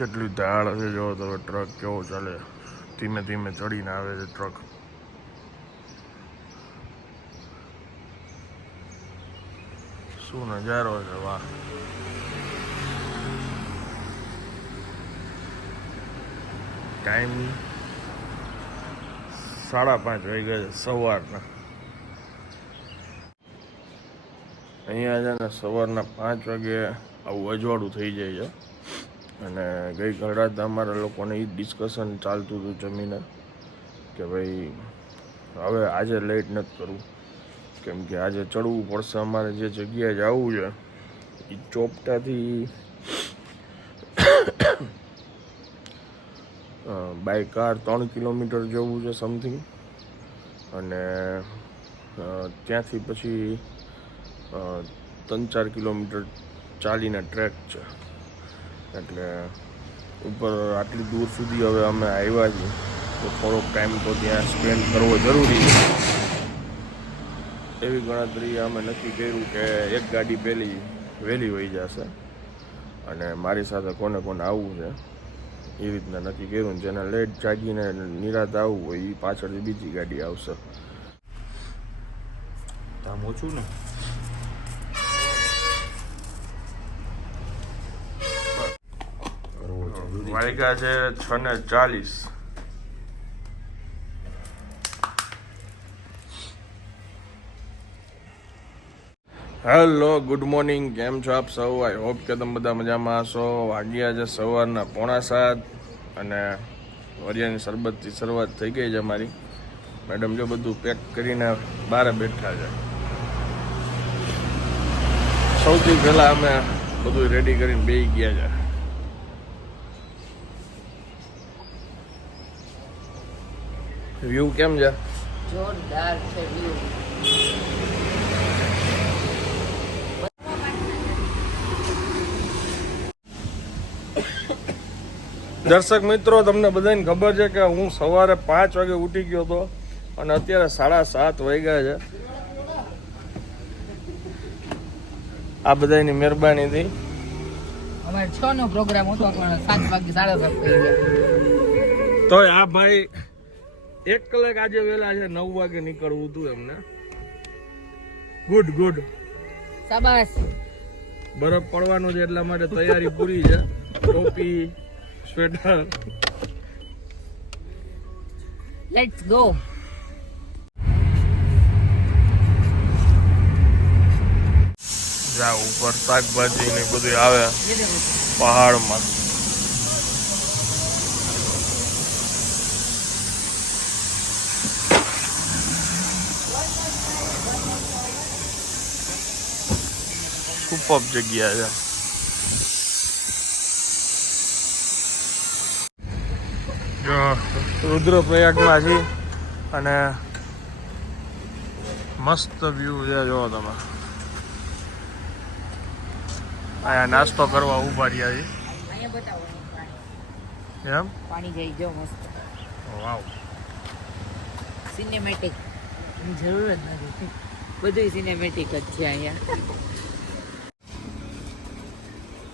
કેટલી ધાળ છે, જો તો ટ્રક કેવો ચાલે. ધીમે ધીમે ચડીને આવે છે ટ્રક શું નજારો છે, વાહ. ટાઈમ સાડા પાંચ વાગી ગયા છે, સવારના. અહીંયા છે ને સવારના પાંચ વાગે આવું અજવાળું થઈ જાય છે. અને ગઈ રાત અમારા લોકોને એ ડિસ્કશન ચાલતું હતું જમીને કે ભાઈ, હવે આજે લેટ નથી કરવું. કેમ કે આજે ચડવું પડશે, અમારે જે જગ્યાએ જવું છે એ ચોપટાથી બાય કાર ત્રણ કિલોમીટર જવું છે સમથિંગ અને ત્યાંથી પછી ત્રણ ચાર કિલોમીટર ચાલીને ટ્રેક છે. એટલે ઉપર આટલી દૂર સુધી હવે અમે આવ્યા છીએ, તો થોડોક ટાઈમ તો ત્યાં સ્પેન્ડ કરવો જરૂરી છે. એવી ગણતરી અમે નક્કી કર્યું કે એક ગાડી પહેલી વહેલી હોઈ જશે અને મારી સાથે કોને કોને આવવું છે, એ રીતના નક્કી કર્યું. જેને લેટ જાગીને નિરાત આવવું હોય એ પાછળથી બીજી ગાડી આવશે. આમ ઓછું ને? જરૂરી છે. છે ને ચાલીસ. હેલો ગુડ મોર્નિંગ કેમ છો આપ સૌ? આઈ હોપ કે તમે બધા મજામાં હશો. વાગ્યા છે સવારના પોણા સાત અને વરિયાની શરબતથી શરૂઆત થઈ ગઈ છે અમારી. મેડમ જો બધું પેક કરીને બહાર બેઠા છે. સૌથી પહેલાં અમે બધું રેડી કરીને બેસી ગયા છે. વ્યૂ કેમ છે? જોરદાર છે વ્યૂ દર્શક મિત્રો તમને બધાને ખબર છે કે હું સવારે પાંચ વાગે ઉઠી ગયો હતો અને અત્યારે સાડા સાત વાગ્યા છે. આ બધાની મહેરબાનીથી અમારે છ નો પ્રોગ્રામ હતો પણ સાત વાગે સાડા સાત તો આ ભાઈ એક કલાક આજે વહેલા છે નવ વાગે નીકળવું હતું એમને. ગુડ ગુડ શાબાશ. બરફ પડવાનો છે એટલા માટે તૈયારી પૂરી છે. ટોપી સ્વેટર. લેટ્સ ગો જા ઉપર શાકભાજી ને બધું આવે પહાડમાં. સુપર જગ્યા છે રુદ્રપ્રયાગમાં છે અને મસ્ત વ્યૂ છે જો તમે અહીંયા નાસ્તો કરવા ઊભા રહ્યા છે અહીંયા પાણી એમ પાણી જઈ જો મસ્ત વાવ સિનેમેટિક જરૂર જ નથી બધું સિનેમેટિક જ છે અહીંયા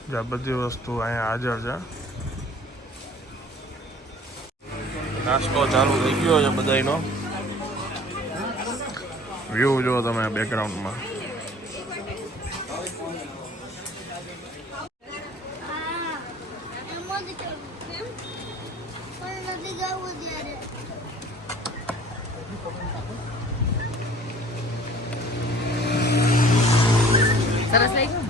જે આ બધી વસ્તુ અહીંયા હાજર છે. નાસ્તો ચાલુ થઈ ગયો છે બધાનો વ્યૂ જો તમે બેકગ્રાઉન્ડમાં એમાં જ કેમ? પણ નથી ગાવું ત્યારે સરસ લાગ્યું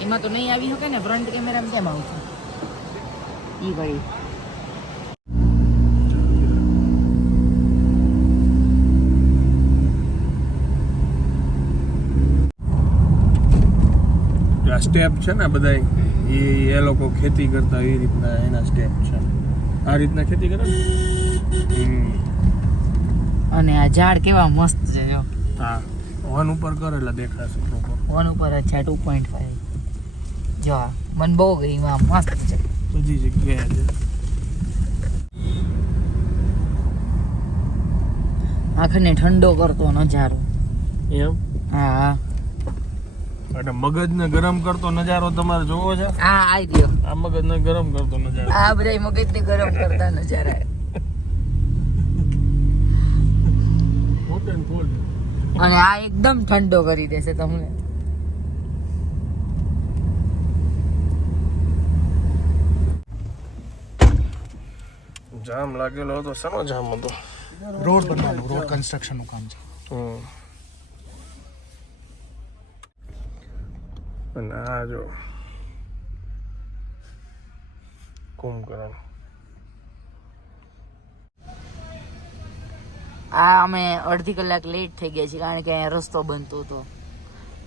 એમાં તો નહીં આવી શકે ને ફ્રન્ટ કેમેરામાં કેમ આવશે? ઈ ભાઈ આ સ્ટેપ છે ને બધા એ એ લોકો ખેતી કરતા એ રીતના એના સ્ટેપ છે. આ રીતના ખેતી કરે ને? અને આ ઝાડ કેવા મસ્ત છે જો. હા. વન ઉપર કરે એટલે દેખાશે પ્રોપર વન ઉપર જ છે ટુ પોઈન્ટ ફાઈવ જો મને બહુ ગઈ એમાં મસ્ત છે. બધી જગ્યાએ છે આંખને ઠંડો કરતો નજારો. એમ? હા. એટલે મગજને ગરમ કરતો નજારો તમારે જોવો છે? હા આઈ ગયો. આ મગજને ગરમ કરતો નજારો. આ બધા મગજ ને ગરમ કરતા નજારા. અને આ એકદમ ઠંડો કરી દેશે તમને. જામ લાગેલો હતો. શેનો જામ હતો? રોડ બનવાનું રોડ કન્સ્ટ્રક્શનનું કામ છે. હમ. અને આ જો કુંભકરણ આ અમે અડધી કલાક લેટ થઈ ગયા છીએ કારણ કે અહીંયા રસ્તો બનતો હતો.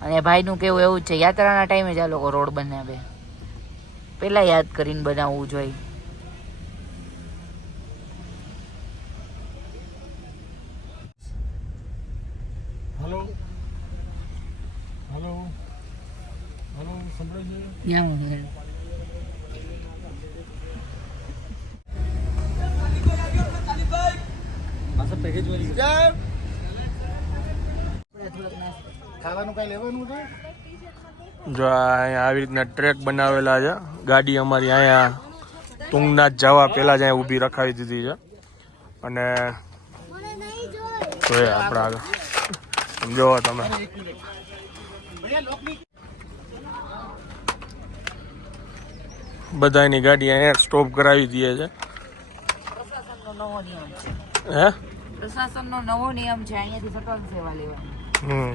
અને ભાઈનું કેવું એવું જ છે યાત્રાના ટાઈમે જ આ લોકો રોડ બનાવે. પેલા યાદ કરીને બનાવવું જોઈએ હલો હલો હલો સંભળાય છે ત્યાં ખાવાનું કઈ આવી રીતના ટ્રેક બનાવેલા છે. ગાડી અમારી અહીંયા તુંગના જવા પહેલાં જ અહીંયા ઊભી રખાવી દીધી છે. અને જોઈએ આપણે આગળ. સમજો તમે. બધાની ગાડી અહીંયા સ્ટોપ કરાવી દે છે. હે? પ્રશાસનનો નવો નિયમ છે અહીંયાથી સટલ સેવા લેવા હમ.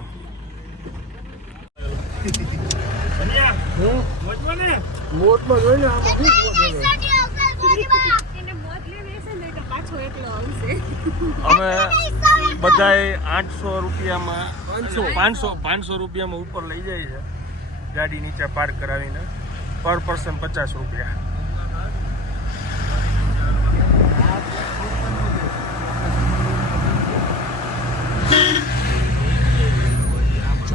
અમે બધાએ આઠસો રૂપિયામાં પાંચસો પાંચસો રૂપિયામાં ઉપર લઈ જાય છે. ગાડી નીચે પાર્ક કરાવીને. પર પર્સન પચાસ રૂપિયા.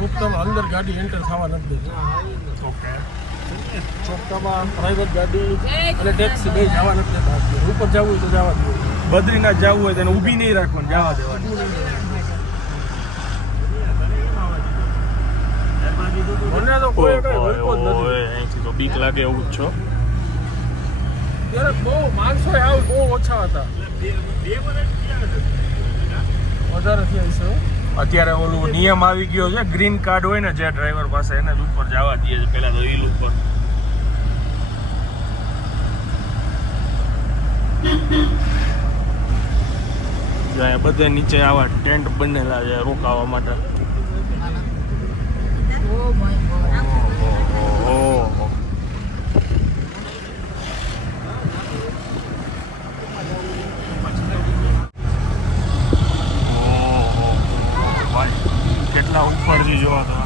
ચોકતામાં અંદર ગાડી એન્ટર થવા નથી દેતી. ઓકે ચોકતામાં પ્રાઇવેટ ગાડી અને ટેક્સી બે જવા નથી દેતા. ઉપર જવું હોય તો જવા દેવું બદ્રીનાથ જવું હોય તેને ઊભી નહીં રાખવાની જવા દેવાની. તો કોઈ કઈ રોક્યો જ નથી તો બીક લાગે એવું જ છો. ત્યારે બહુ માણસો આવું બહુ ઓછા હતા. વધારે થયા છે અત્યારે ઓલું નિયમ આવી ગયો છે ગ્રીન કાર્ડ હોય ને જે ડ્રાઈવર પાસે એને જ ઉપર જવા દઈએ છે પેલા તો હિલ ઉપર. બધે નીચે આવા ટેન્ટ બનેલા છે રોકાવા માટે ઓ માય ગોડ ઓહો. ઓહો. ભાઈ, કેટલા ઉપરથી જોવા તમે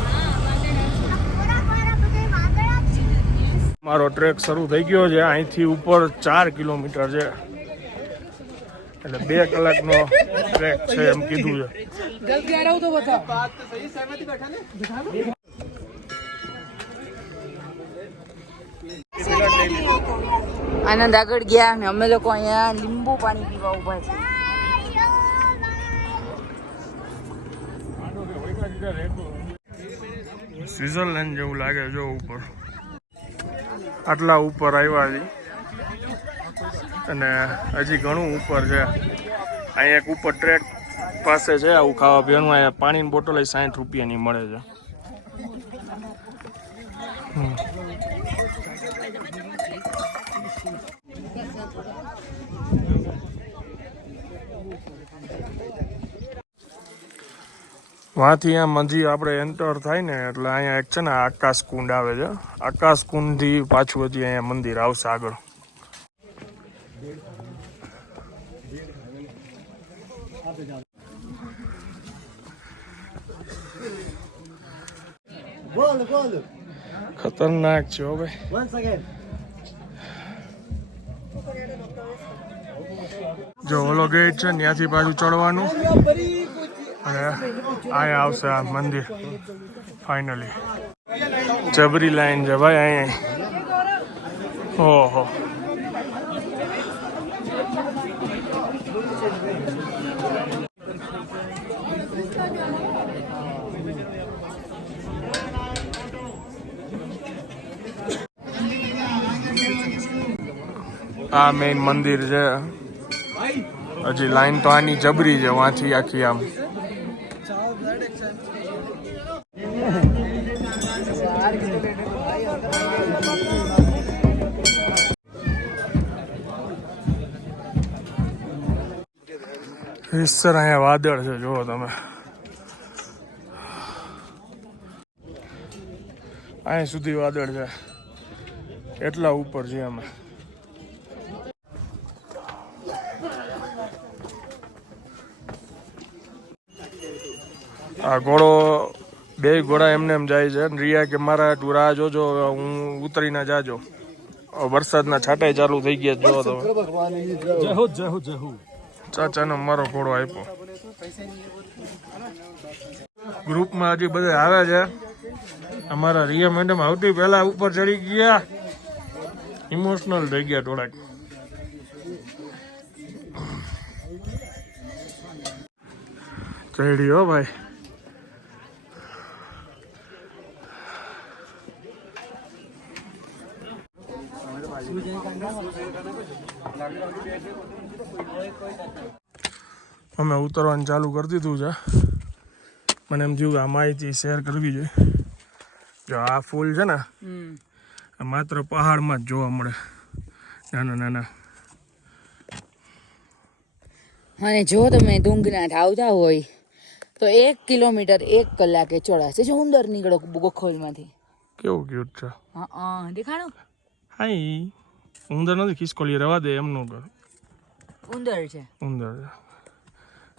મારો ટ્રેક શરૂ થઈ ગયો છે. અહીંથી ઉપર ચાર કિલોમીટર છે. એટલે બે કલાકનો ટ્રેક છે એમ કીધું છે. આનંદ આગળ ગયા ને અમે લોકો અહીંયા લીંબુ પાણી પીવા ઊભા છે. સ્વિટરલેન્ડ જેવું લાગે જો ઉપર. આટલા ઉપર આવ્યા છે. અને હજી ઘણું ઉપર છે. અહીંયા એક ઉપર ટ્રેક પાસે છે આવું ખાવા પીવાનું, અહીંયા પાણીની બોટલ સાઠ રૂપિયાની મળે છે. વાંથી આમ હજી આપણે એન્ટર થાય ને એટલે અહીંયા એક છે ને આકાશ કુંડ આવે છે. આકાશ કુંડથી પાછું હજી અહીંયા મંદિર આવશે આગળ. ખતરનાક છે હો ભાઈ. જો ઓલો ગેટ છે ત્યાંથી પાછું ચડવાનું. અને અહીંયા આવશે આ મંદિર ફાઇનલી જબરી લાઈન છે ભાઈ અહીંયા ઓહો. આ મેઇન મંદિર છે. હજી લાઈન તો આની જબરી છે, વાંચી આખી આમ. ઈશ્વર અહીંયા વાદળ છે, જુઓ તમે. અહીંયા સુધી વાદળ છે. એટલા ઉપર છીએ અમે. આ ઘોડો, બે ઘોડા એમને એમ જાય છે. રિયા કે મારા તું રાહ જોજો, હું ઉતરીને જાજો. વરસાદના છાંટાઈ ચાલુ થઈ ગયા જો તમે. જય હો જય હો જય હો. ચાચાનો મારો ઘોડો આપ્યો. ગ્રુપમાં હજી બધા આવે છે. અમારા રિયા મેડમ આવતી પહેલા ઉપર ચડી ગયા. ઇમોશનલ થઈ ગયા થોડાક. ચડી હો ભાઈ. ઉતરવાનું ચાલુ કરી દીધું છે. મને એમ થયું આ માહિતી શેર કરવી જોઈએ. જો આ ફૂલ છે ને આ માત્ર પહાડમાં જ જોવા મળે. નાના નાના. અને જો તમે ડુંગનાથ આવતા હોય તો એક કિલોમીટર એક કલાકે ચોડાશે જો ઉંદર નીકળો ગોખોલમાંથી. કેવું ક્યુટ છે. હા હા. દેખાડો હાઈ ઉંદર નથી ખિસકોલી રવા દે એમનું ઘર. ઉંદર છે. ઉંદર. છે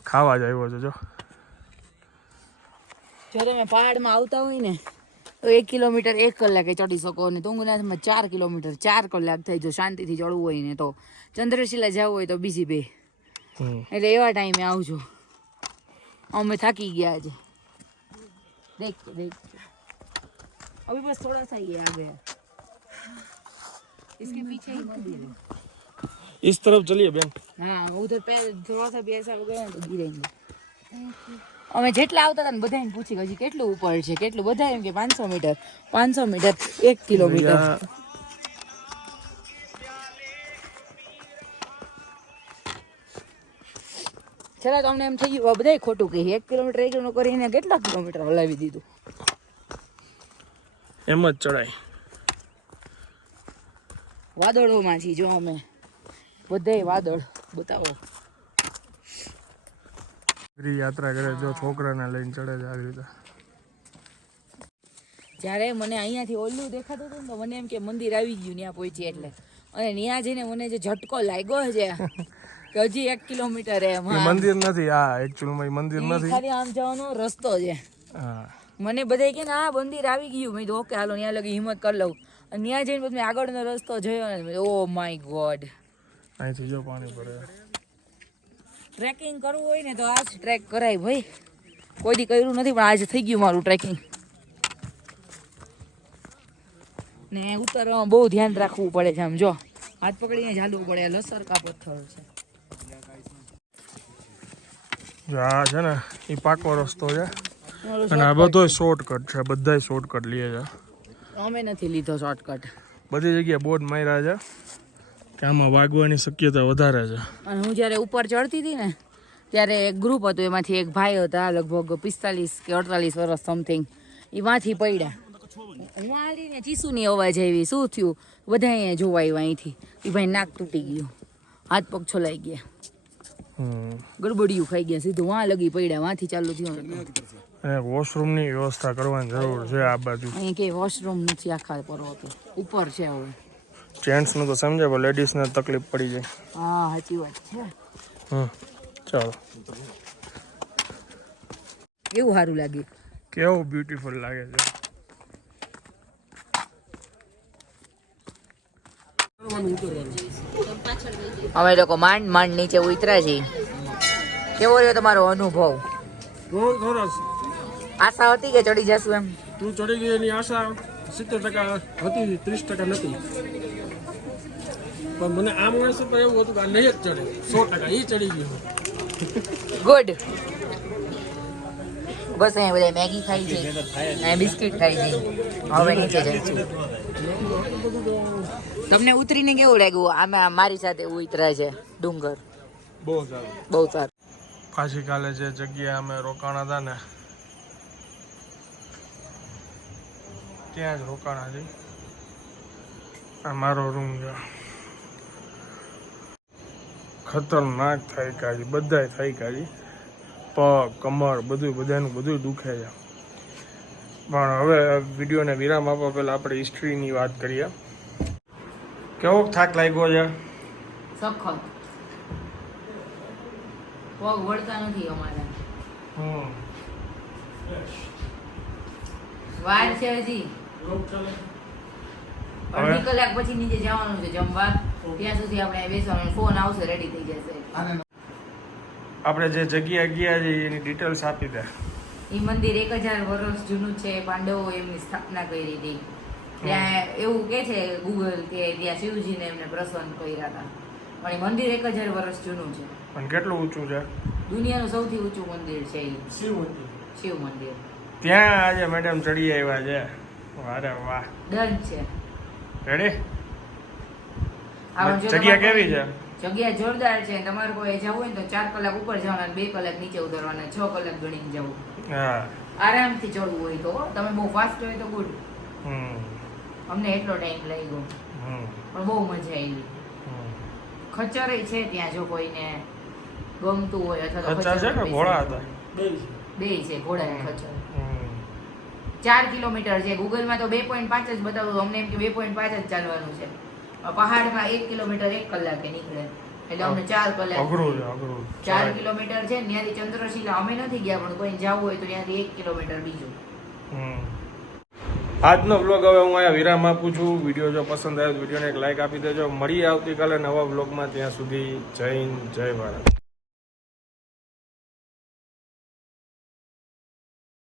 ખાવા જ આવ્યો છે જો જો તમે પહાડમાં આવતા હોય ને તો એક કિલોમીટર એક કલાકે ચડી શકો અને તુંગનાથમાં ચાર કિલોમીટર ચાર કલાક થઈ જો શાંતિથી ચડવું હોય ને તો ચંદ્રશિલા જવું હોય તો બીજી બે હમ. એટલે એવા ટાઈમે આવજો અમે થાકી ગયા આજે દેખ દેખ अभी बस थोड़ा सा ये आ गया इसके पीछे ही मंदिर है इस तरफ चलिए બેન हाँ उधर पैर थोड़ा सा भी ऐसा हो गया तो गिरेंगे અમે જેટલા આવતા હતા ને બધાને પૂછી કે હજી કેટલું ઉપર છે કેટલું બધા એમ કે પાંચસો મીટર પાંચસો મીટર એક કિલોમીટર રિયા છેલ્લા તો અમને એમ થઈ ગયું બધા ખોટું કહે એક કિલોમીટર એક કિલોમીટર કરીને કેટલા કિલોમીટર હલાવી દીધું એમ જ ચડાય વાદળોમાં છીએ જો અમે બધાય વાદળ બતાવો. યાત્રા કરે જો છોકરાને લઈને ચડે છે આવી રીતે. જ્યારે મને અહીંયાથી ઓલું દેખાતું હતું ને તો મને એમ કે મંદિર આવી ગયું ત્યાં પહોંચી એટલે. અને ત્યાં જઈને મને જે ઝટકો લાગ્યો છે કે હજી એક કિલોમીટર એમ મંદિર નથી આ એકચ્યુઅલમાં મંદિર નથી. ખાલી આમ જવાનો રસ્તો છે. મને બધા કે આ મંદિર આવી ગયું. મેં ઓકે હાલો ત્યાં લગી હિંમત કરી લઉં. અને ત્યાં જઈને પછી આગળનો રસ્તો જોયો ને ઓ માય ગોડ અહીંથી જો પાણી ભરે. ટ્રેકિંગ કરવું હોય ને તો આજ ટ્રેક કરાય ભાઈ. કોઈ દી કર્યું નથી પણ આજે થઈ ગયું મારું ટ્રેકિંગ ને ઉતરવામાં બહુ ધ્યાન રાખવું પડે છે આમ જો. હાથ પકડીને ચાલવું પડે. લસરકા પથ્થર છે. જો છે ને એ પાકો રસ્તો છે. અને આ બધો શોર્ટકટ છે બધાય શોર્ટકટ લે છે. અમે નથી લીધો શોર્ટકટ બધી જગ્યાએ બોર્ડ માર્યા છે. કે આમાં વાગવાની શક્યતા વધારે છે. અને હું જ્યારે ઉપર ચડતી હતી ને ત્યારે એક ગ્રુપ હતું એમાંથી એક ભાઈ હતા લગભગ પિસ્તાલીસ કે અડતાલીસ વર્ષ સમથિંગ એમાંથી પડ્યા. હું આવીને ચીસુની અવાજ આવી શું થયું? બધા અહીંયા જોવાયું અહીંથી. એ ભાઈ નાક તૂટી ગયું. હાથ પગ છોલાઈ ગયા. ગડબડિયું ખાઈ ગયા સીધું વાં લગી પડ્યા વાંથી ચાલુ થયું. વોશરૂમની વ્યવસ્થા કરવાની જરૂર છે આ બાજુ. અહીં કે વોશરૂમ નથી આખા પર્વતો. ઉપર છે હવે. જેન્ટ્સનું તો સમજે પણ લેડીઝને તકલીફ પડી જાય. હા સાચી વાત છે. હમ ચાલો. કેવું સારું લાગ્યું કેવું બ્યુટીફુલ લાગે છે. અમે લોકો માંડ માંડ નીચે ઉતર્યા છીએ કેવો રહ્યો તમારો અનુભવ? બહુ સરસ. આશા હતી કે ચડી જશું એમ? તું ચડી ગઈ એની આશા સિત્તેર ટકા હતી ત્રીસ ટકા નથી. પણ મને આ માણસ ઉપર એવું હતું કે આ નહીં જ ચડે. સો ટકા એ ચડી ગયું ગુડ. બસ અહીંયા બધા મેગી ખાઈ છે. અહીંયા બિસ્કિટ ખાઈ છે. હવે નીચે જઈશું. તમને ઉતરીને કેવું લાગ્યું? આમાં મારી સાથે ઉતરા છે ડુંગર. બહુ સારું. બહુ સારું. પાછી કાલે જે જગ્યાએ અમે રોકાણા હતા ને ત્યાં જ રોકાણા હતી આ મારો રૂમ છે. ખતરનાક થાય કાજી બધાય થાય કાજી પગ કમર બધું બધાનું બધું દુખે છે. પણ હવે વિડીયોને વિરામ આપવા પહેલાં આપણે હિસ્ટ્રીની વાત કરીએ. કેવો થાક લાગ્યો છે? સખત. પગ વળતા નથી અમારા. હમ. વાર છે હજી. અડધી કલાક પછી નીચે જવાનું છે જમવા. ત્યાં સુધી આપણે બેસવાનું ફોન આવશે રેડી થઈ જશે. આપણે જે જગ્યા ગયા છે એની ડિટેલ્સ આપી દે. એ મંદિર એક હજાર વર્ષ જૂનું છે પાંડવો એમની સ્થાપના કરી હતી. ત્યાં એવું કે છે ગૂગલ કે ત્યાં શિવજીને એમને પ્રસન્ન કર્યા હતા. પણ એ મંદિર એક હજાર વર્ષ જૂનું છે. પણ કેટલું ઊંચું છે? દુનિયાનું સૌથી ઊંચું મંદિર છે એ શિવ મંદિર. શિવ મંદિર. ત્યાં આજે મેડમ ચડી આવ્યા છે. વારે વાહ. ડન છે. રેડી જગ્યા કેવી છે? જગ્યા જોરદાર છે. તમારે કોઈ જવું હોય ને તો ચાર કલાક ઉપર જવાના બે કલાક નીચે ઉતરવાના. છ કલાક ગણીને જવું. હા. આરામથી ચડવું હોય તો. તમે બહુ ફાસ્ટ હોય તો ગુડ અમને એટલો ટાઈમ લાગ્યો. ગયો પણ બહુ મજા આવી. ખચર છે ત્યાં જો કોઈને ગમતું હોય અથવા તો ખચ્ચર છે કે ઘોડા હતા બે બે છે ઘોડા ખચર. ચાર કિલોમીટર છે. ગૂગલમાં તો બે પોઈન્ટ પાંચ જ બતાવું અમને એમ કે બે પોઈન્ટ પાંચ જ ચાલવાનું છે. પહાડમાં એક કિલોમીટર એક કલાકે નીકળે. એટલે અમને ચાર કલાક. અઘરું છે અઘરું. ચાર કિલોમીટર છે ત્યાંથી ચંદ્રશિલા અમે નથી ગયા પણ કોઈ જવું હોય તો ત્યાંથી એક કિલોમીટર બીજું. હમ. આજનો બ્લોગ હવે હું અહીંયા વિરામ આપું છું. વીડિયો જો પસંદ આવ્યો વિડીયોને એક લાઇક આપી દેજો. મળીએ આવતીકાલે નવા બ્લોગમાં ત્યાં સુધી જય હિન્દ જય ભારત.